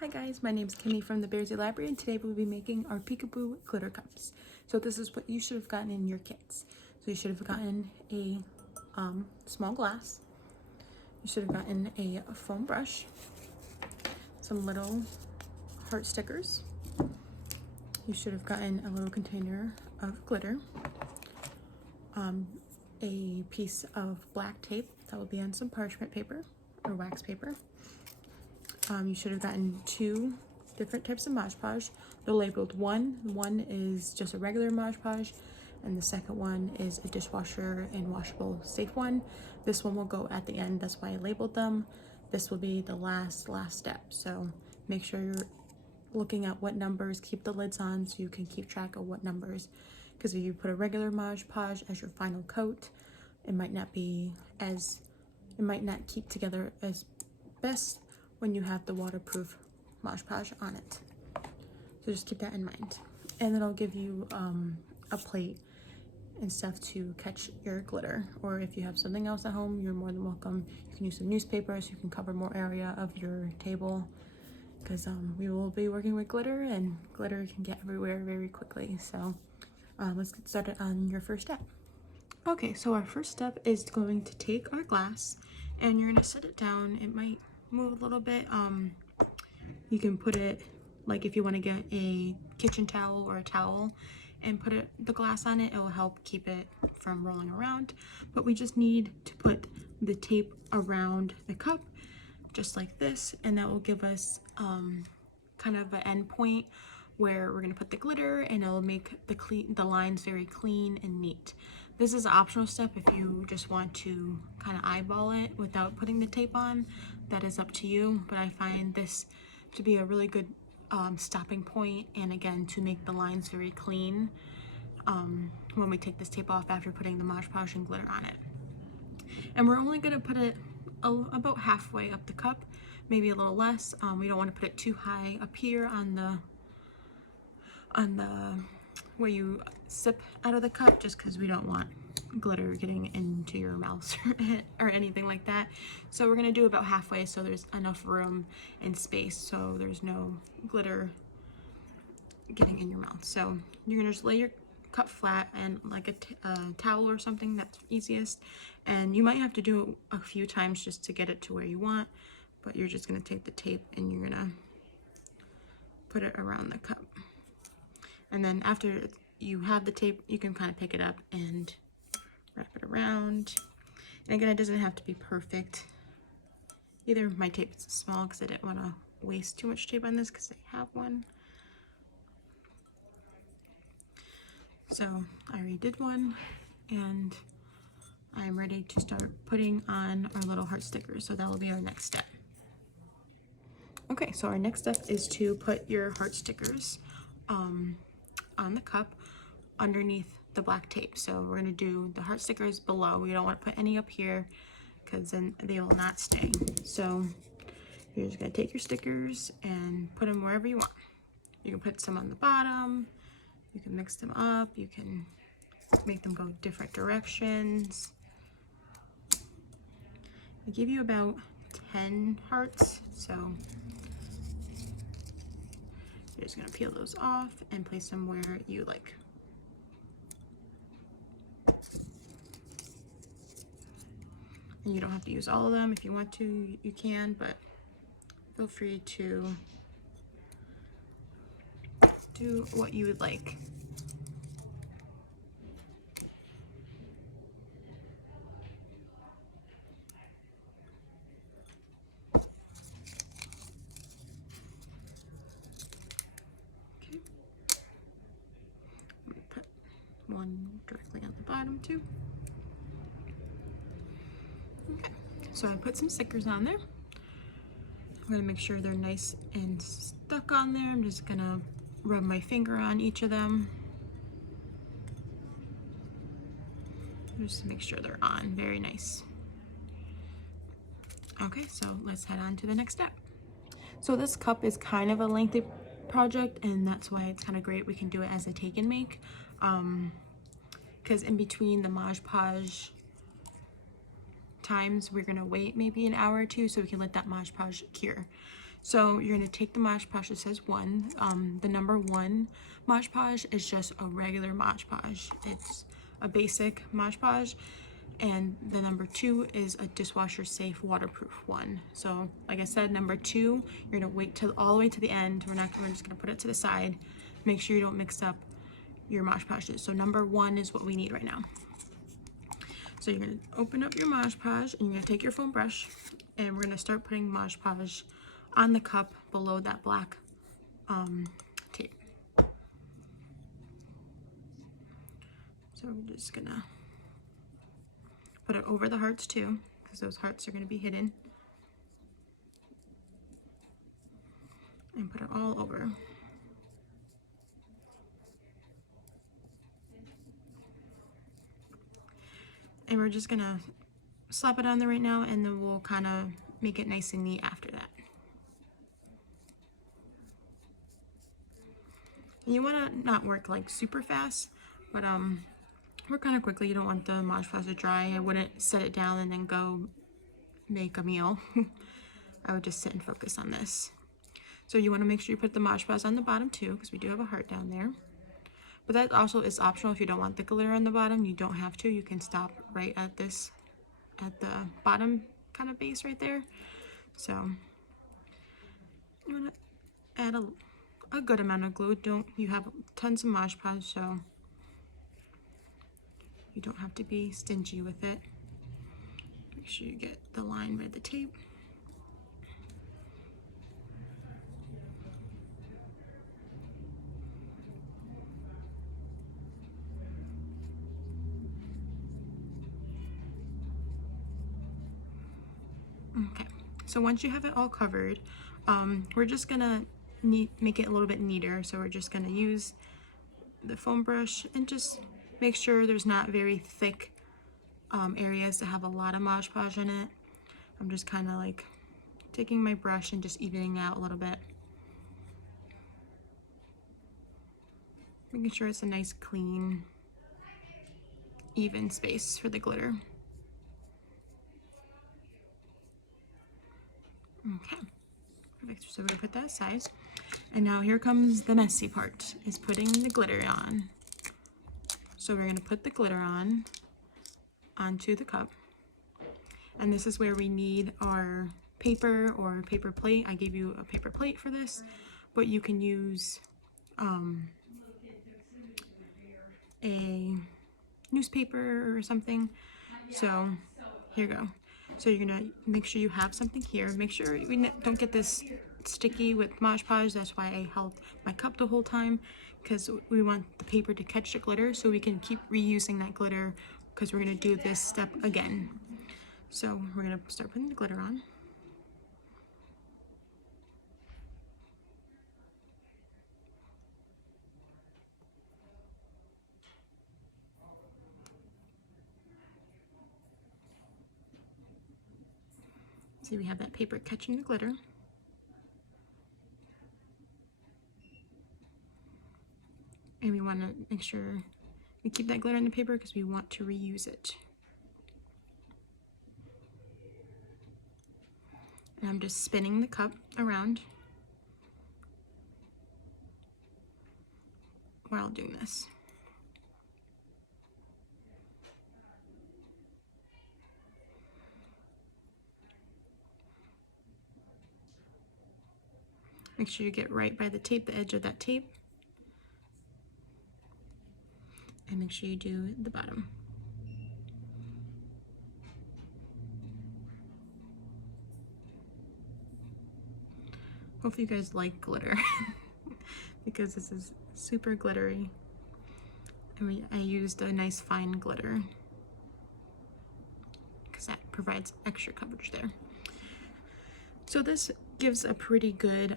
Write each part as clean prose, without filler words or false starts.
Hi guys, my name is Kimmy from the Bearsy Library, and today we'll be making our Peekaboo glitter cups. So this is what you should have gotten in your kits. So you should have gotten a small glass. You should have gotten a foam brush, some little heart stickers. You should have gotten a little container of glitter, a piece of black tape that will be on some parchment paper or wax paper. You should have gotten two different types of Mod Podge. They're labeled one is just a regular Mod Podge, and the second one is a dishwasher and washable safe one. This one will go at the end, that's why I labeled them. This will be the last step, so make sure you're looking at what numbers, keep the lids on so you can keep track of what numbers, because if you put a regular Mod Podge as your final coat, it might not keep together as best when you have the waterproof Mod Podge on it. So just keep that in mind. And then I'll give you a plate and stuff to catch your glitter, or if you have something else at home, you're more than welcome. You can use some newspaper so you can cover more area of your table, because we will be working with glitter, and glitter can get everywhere very quickly. So let's get started on your first step. Okay, so our first step is going to take our glass, and you're going to set it down. It might move a little bit. You can put it, like if you want to get a kitchen towel or a towel and put the glass on it, it will help keep it from rolling around. But we just need to put the tape around the cup just like this, and that will give us kind of an end point where we're going to put the glitter, and it'll make the lines very clean and neat. This is an optional step if you just want to kind of eyeball it without putting the tape on. That is up to you, but I find this to be a really good stopping point, and again, to make the lines very clean when we take this tape off after putting the Mod Podge and glitter on it. And we're only going to put it about halfway up the cup, maybe a little less. We don't want to put it too high up here on the where you sip out of the cup, just because we don't want glitter getting into your mouth or anything like that. So we're going to do about halfway so there's enough room and space so there's no glitter getting in your mouth. So you're going to just lay your cup flat, and like a towel or something, that's easiest. And you might have to do it a few times just to get it to where you want, but you're just going to take the tape and you're going to put it around the cup. And then after you have the tape, you can kind of pick it up and wrap it around. And again, it doesn't have to be perfect. Either my tape is small because I didn't want to waste too much tape on this because I have one. So I already did one, and I'm ready to start putting on our little heart stickers. So that will be our next step. Okay, so our next step is to put your heart stickers on the cup underneath the black tape. So we're going to do the heart stickers below. We don't want to put any up here because then they will not stay. So you're just going to take your stickers and put them wherever you want. You can put some on the bottom, you can mix them up, you can make them go different directions. I give you about 10 hearts, so you're just going to peel those off and place them where you like. And you don't have to use all of them. If you want to, you can, but feel free to do what you would like. Okay. I'm gonna put one directly on the bottom too. Okay, so I put some stickers on there. I'm gonna make sure they're nice and stuck on there. I'm just gonna rub my finger on each of them just to make sure they're on. Very nice. Okay, so let's head on to the next step. So this cup is kind of a lengthy project, and that's why it's kind of great we can do it as a take and make, because in between the Mod Podge times we're gonna wait maybe an hour or two so we can let that Mod Podge cure. So you're gonna take the Mod Podge that says 1. The number 1 Mod Podge is just a regular Mod Podge. It's a basic Mod Podge, and the number 2 is a dishwasher safe waterproof one. So like I said, number 2, you're gonna wait till all the way to the end. We're just gonna put it to the side. Make sure you don't mix up your Mod Podges. So number 1 is what we need right now. So you're gonna open up your Mod Podge and you're gonna take your foam brush, and we're gonna start putting Mod Podge on the cup below that black tape. So we're just gonna put it over the hearts too, because those hearts are gonna be hidden. And put it all over. And we're just gonna slap it on there right now, and then we'll kind of make it nice and neat after that. And you want to not work like super fast, but work kind of quickly. You don't want the Mod Podge to dry. I wouldn't set it down and then go make a meal. I would just sit and focus on this. So you want to make sure you put the Mod Podge on the bottom too, because we do have a heart down there. But that also is optional. If you don't want the glitter on the bottom, you don't have to. You can stop right at this, at the bottom kind of base right there. So you want to add a good amount of glue. You have tons of Mod Podge, so you don't have to be stingy with it. Make sure you get the line by the tape. Okay, so once you have it all covered, we're just gonna make it a little bit neater. So we're just gonna use the foam brush and just make sure there's not very thick areas that have a lot of Mod Podge in it. I'm just kind of like taking my brush and just evening out a little bit. Making sure it's a nice, clean, even space for the glitter. Okay, perfect. So we're gonna put that aside. And now here comes the messy part, is putting the glitter on. So we're gonna put the glitter onto the cup. And this is where we need our paper or paper plate. I gave you a paper plate for this, but you can use a newspaper or something. So here you go. So you're gonna make sure you have something here. Make sure we don't get this sticky with Mod Podge. That's why I held my cup the whole time, because we want the paper to catch the glitter so we can keep reusing that glitter, because we're gonna do this step again. So we're gonna start putting the glitter on. See, we have that paper catching the glitter. And we want to make sure we keep that glitter in the paper because we want to reuse it. And I'm just spinning the cup around while doing this. Make sure you get right by the tape, the edge of that tape. And make sure you do the bottom. Hopefully you guys like glitter because this is super glittery. I used a nice fine glitter because that provides extra coverage there. So this gives a pretty good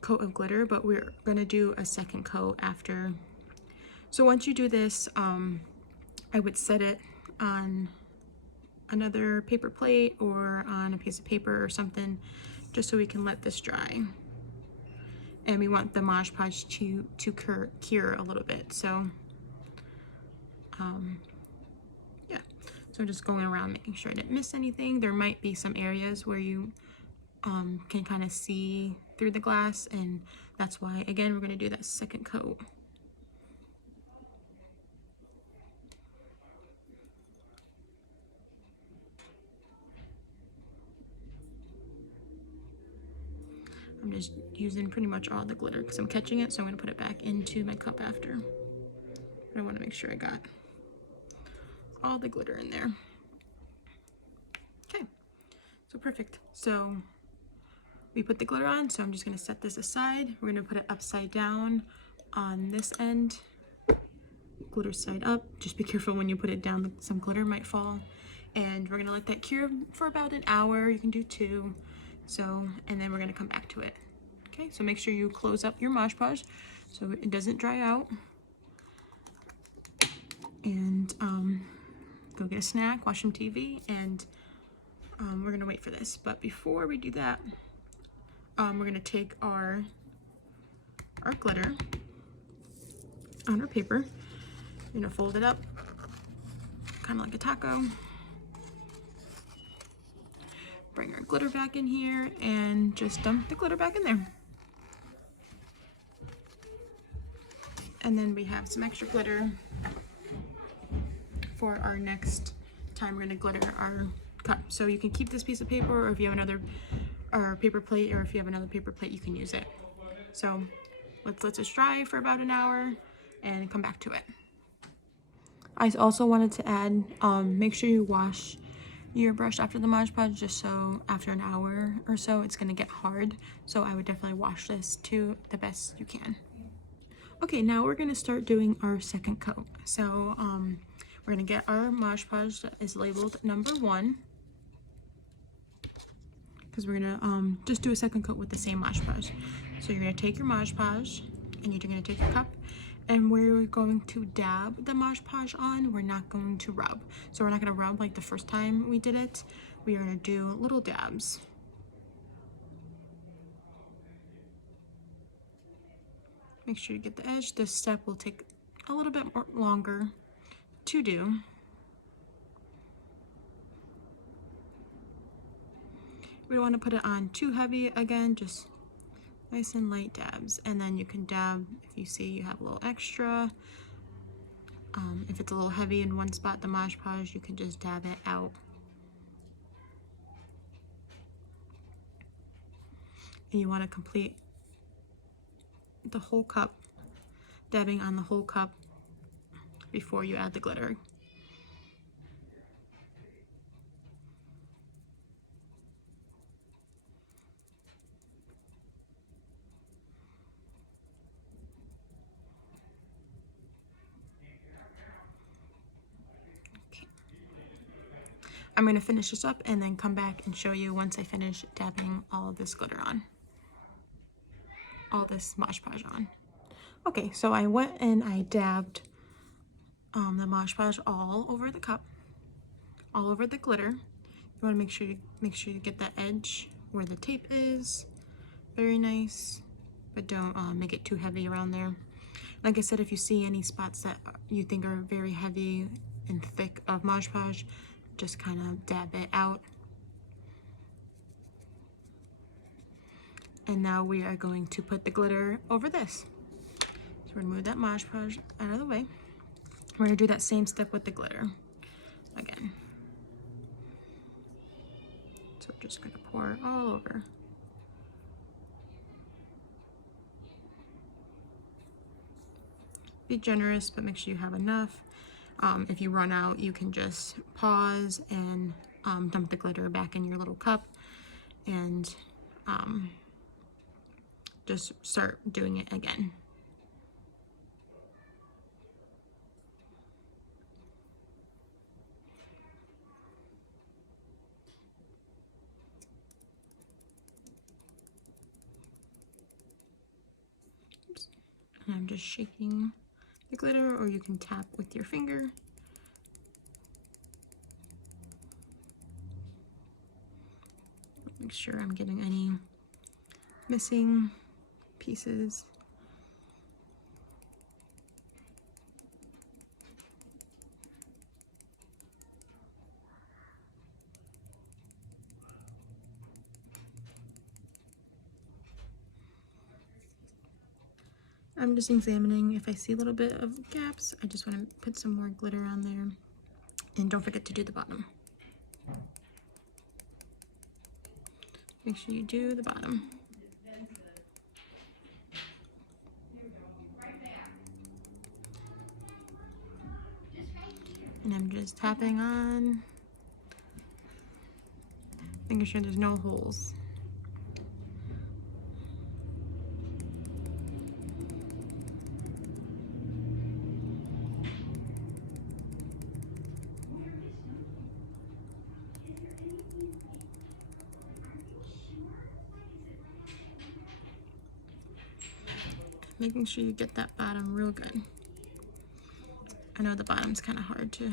coat of glitter, but we're gonna do a second coat after. So once you do this, I would set it on another paper plate or on a piece of paper or something, just so we can let this dry. And we want the Mod Podge to cure a little bit. So yeah, so I'm just going around making sure I didn't miss anything. There might be some areas where you can kind of see through the glass, and that's why, again, we're going to do that second coat. I'm just using pretty much all the glitter because I'm catching it, so I'm going to put it back into my cup after. I want to make sure I got all the glitter in there. Okay, so perfect. So we put the glitter on, so I'm just going to set this aside. We're going to put it upside down on this end, glitter side up. Just be careful when you put it down, some glitter might fall. And we're going to let that cure for about an hour. You can do 2. So, and then we're going to come back to it. Okay, so make sure you close up your Mod Podge so it doesn't dry out. And go get a snack, watch some TV, and we're gonna wait for this. But before we do that, we're gonna take our glitter on our paper. We're gonna fold it up, kind of like a taco. Bring our glitter back in here and just dump the glitter back in there. And then we have some extra glitter for our next time we're gonna glitter our cup. So you can keep this piece of paper, or if you have another paper plate, or if you have another paper plate, you can use it. So let's let this dry for about an hour and come back to it. I also wanted to add, make sure you wash your brush after the Mod Podge, just so after an hour or so it's gonna get hard. So I would definitely wash this to the best you can. Okay, now we're gonna start doing our second coat. So we're gonna get our Mod Podge that is labeled number 1, because we're gonna just do a second coat with the same Mod Podge. So you're gonna take your Mod Podge and you're gonna take your cup, and we're going to dab the Mod Podge on. We're not going to rub. So we're not gonna rub like the first time we did it. We are gonna do little dabs. Make sure you get the edge. This step will take a little bit more longer to do. We don't want to put it on too heavy. Again, just nice and light dabs. And then you can dab if you see you have a little extra. If it's a little heavy in one spot, the Mod Podge, you can just dab it out. And you want to complete the whole cup, dabbing on the whole cup before you add the glitter. Okay. I'm going to finish this up and then come back and show you once I finish dabbing all of this glitter on. All this Mod Podge on. Okay, so I went and I dabbed the Mod Podge all over the cup, all over the glitter. You want to make sure you get that edge where the tape is. Very nice, but don't make it too heavy around there. Like I said, if you see any spots that you think are very heavy and thick of Mod Podge, just kind of dab it out. And now we are going to put the glitter over this. So we're gonna move that Mod Podge out of the way. We're gonna do that same step with the glitter again. So we're just gonna pour it all over. Be generous, but make sure you have enough. If you run out, you can just pause and dump the glitter back in your little cup and just start doing it again. Oops. And I'm just shaking the glitter, or you can tap with your finger. Make sure I'm getting any missing pieces. I'm just examining if I see a little bit of gaps. I just want to put some more glitter on there. And don't forget to do the bottom. Make sure you do the bottom. And I'm just tapping on, making sure there's no holes. Making sure you get that bottom real good. I know the bottom's kind of hard to.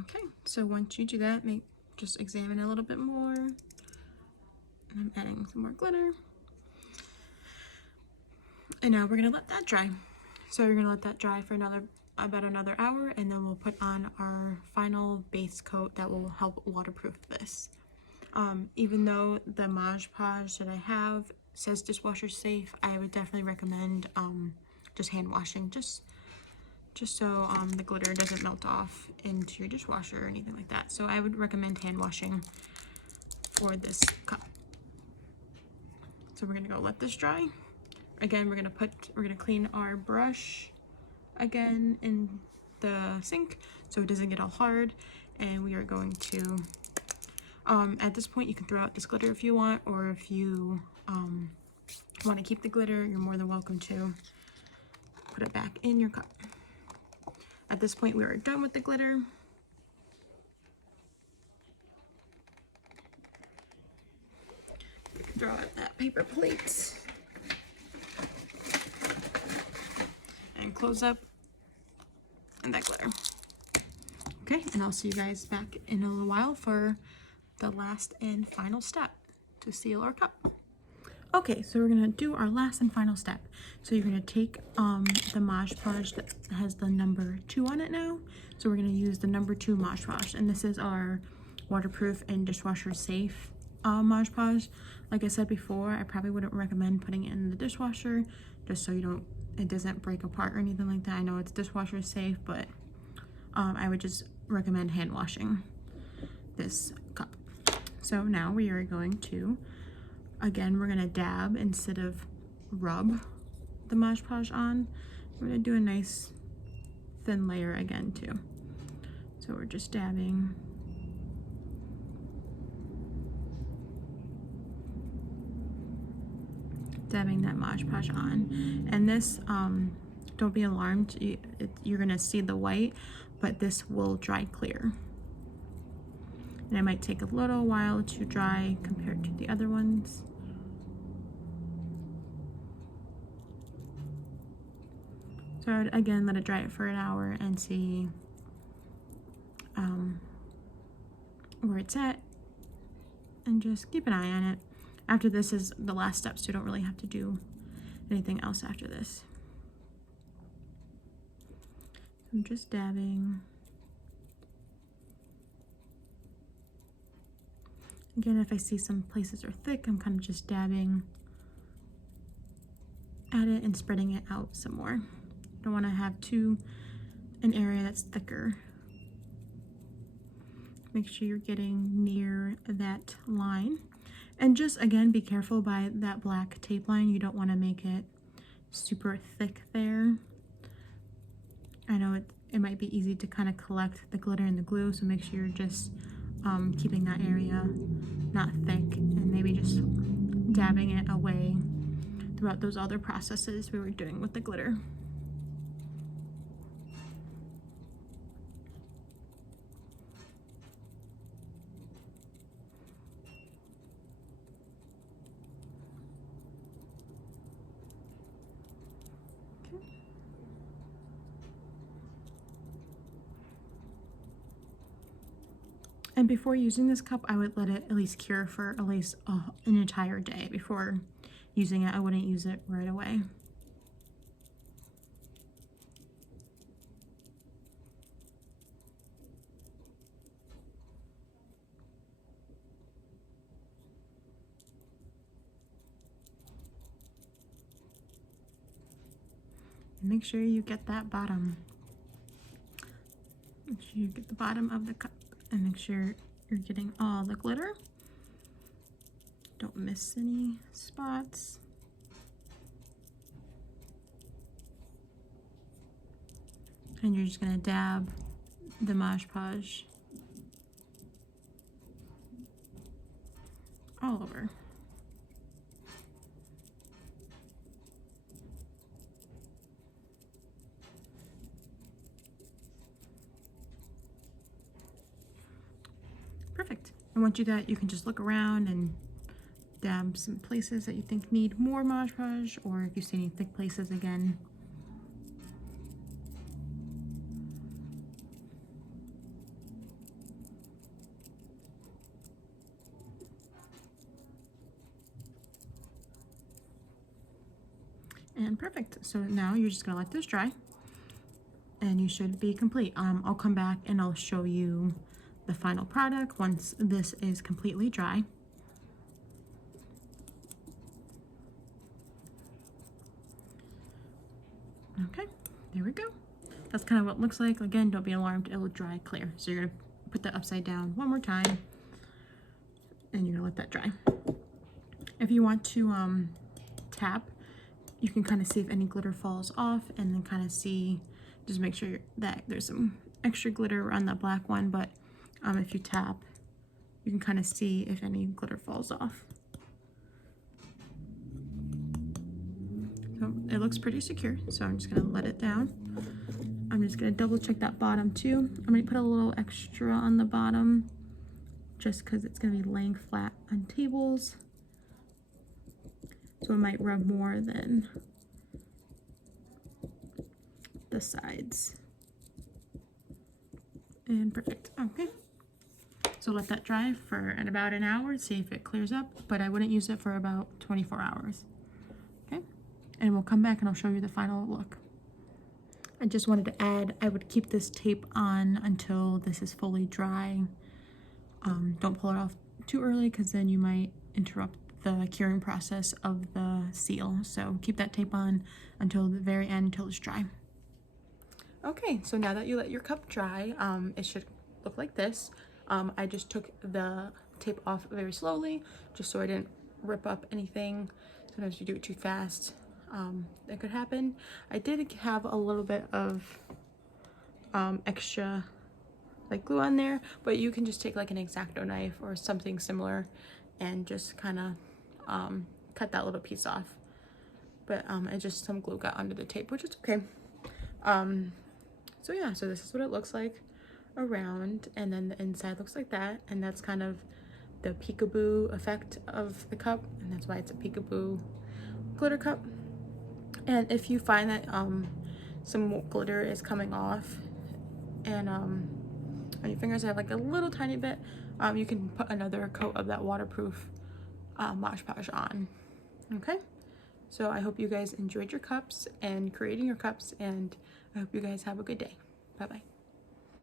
Okay, so once you do that, just examine a little bit more. And I'm adding some more glitter. And now we're gonna let that dry. So we're gonna let that dry for about another hour, and then we'll put on our final base coat that will help waterproof this. Even though the Mod Podge that I have says dishwasher safe, I would definitely recommend just hand washing, just so the glitter doesn't melt off into your dishwasher or anything like that. So I would recommend hand washing for this cup. So we're gonna go let this dry. Again, we're gonna clean our brush again in the sink so it doesn't get all hard, and we are going to at this point you can throw out this glitter if you want, or if you want to keep the glitter, you're more than welcome to put it back in your cup. At this point we are done with the glitter. Throw out that paper plate and close up and that glitter. Okay, and I'll see you guys back in a little while for the last and final step to seal our cup. Okay, so we're gonna do our last and final step. So you're gonna take the Mod Podge that has the number 2 on it now. So we're gonna use the number 2 Mod Podge, and this is our waterproof and dishwasher safe Mod Podge. Like I said before, I probably wouldn't recommend putting it in the dishwasher, just so it doesn't break apart or anything like that. I know it's dishwasher safe, but I would just recommend hand washing this cup. So now we are going to, again, we're gonna dab instead of rub the Mod Podge on. We're gonna do a nice thin layer again too. So we're just dabbing. Dabbing that Mod Podge on. And this, don't be alarmed, you're gonna see the white, but this will dry clear. And it might take a little while to dry compared to the other ones. So I would, again, let it dry for an hour and see where it's at, and just keep an eye on it. After this is the last step, so you don't really have to do anything else after this. I'm just dabbing. Again, if I see some places are thick, I'm kind of just dabbing at it and spreading it out some more. Don't want to have an area that's thicker. Make sure you're getting near that line. And just, again, be careful by that black tape line. You don't want to make it super thick there. I know it might be easy to kind of collect the glitter and the glue, so make sure you're just keeping that area not thick, and maybe just dabbing it away throughout those other processes we were doing with the glitter. And before using this cup, I would let it at least cure for at least an entire day before using it. I wouldn't use it right away. make sure you get that bottom. Make sure you get the bottom of the cup and make sure you're getting all the glitter. Don't miss any spots. And you're just gonna dab the Mod Podge all over. Perfect. And once you do that, you can just look around and dab some places that you think need more Mod Podge, or if you see any thick places again. And perfect. So now you're just gonna let this dry and you should be complete. I'll come back and I'll show you the final product once this is completely dry. Okay, there we go. That's kind of what it looks like. Again, don't be alarmed, it will dry clear. So you're gonna put that upside down one more time and you're gonna let that dry. If you want to tap, you can kind of see if any glitter falls off and then kind of see, just make sure that there's some extra glitter on the black one, but if you tap, you can kind of see if any glitter falls off. So it looks pretty secure, so I'm just gonna let it down. I'm just gonna double check that bottom too. I'm gonna put a little extra on the bottom just because it's gonna be laying flat on tables. So it might rub more than the sides. And perfect, okay. So let that dry for about an hour, see if it clears up, but I wouldn't use it for about 24 hours, okay? And we'll come back and I'll show you the final look. I just wanted to add, I would keep this tape on until this is fully dry. Don't pull it off too early because then you might interrupt the curing process of the seal. So keep that tape on until the very end, until it's dry. Okay, so now that you let your cup dry, it should look like this. I just took the tape off very slowly, just so I didn't rip up anything. Sometimes you do it too fast, that could happen. I did have a little bit of extra like glue on there, but you can just take like an X-Acto knife or something similar and just kind of cut that little piece off. But it just, some glue got under the tape, which is okay. So yeah, so this is what it looks like around, and then the inside looks like that, and that's kind of the peekaboo effect of the cup, and that's why it's a peekaboo glitter cup. And if you find that some glitter is coming off and on your fingers have like a little tiny bit, you can put another coat of that waterproof Mod Podge on. Okay, so I hope you guys enjoyed your cups and creating your cups, and I hope you guys have a good day. Bye bye.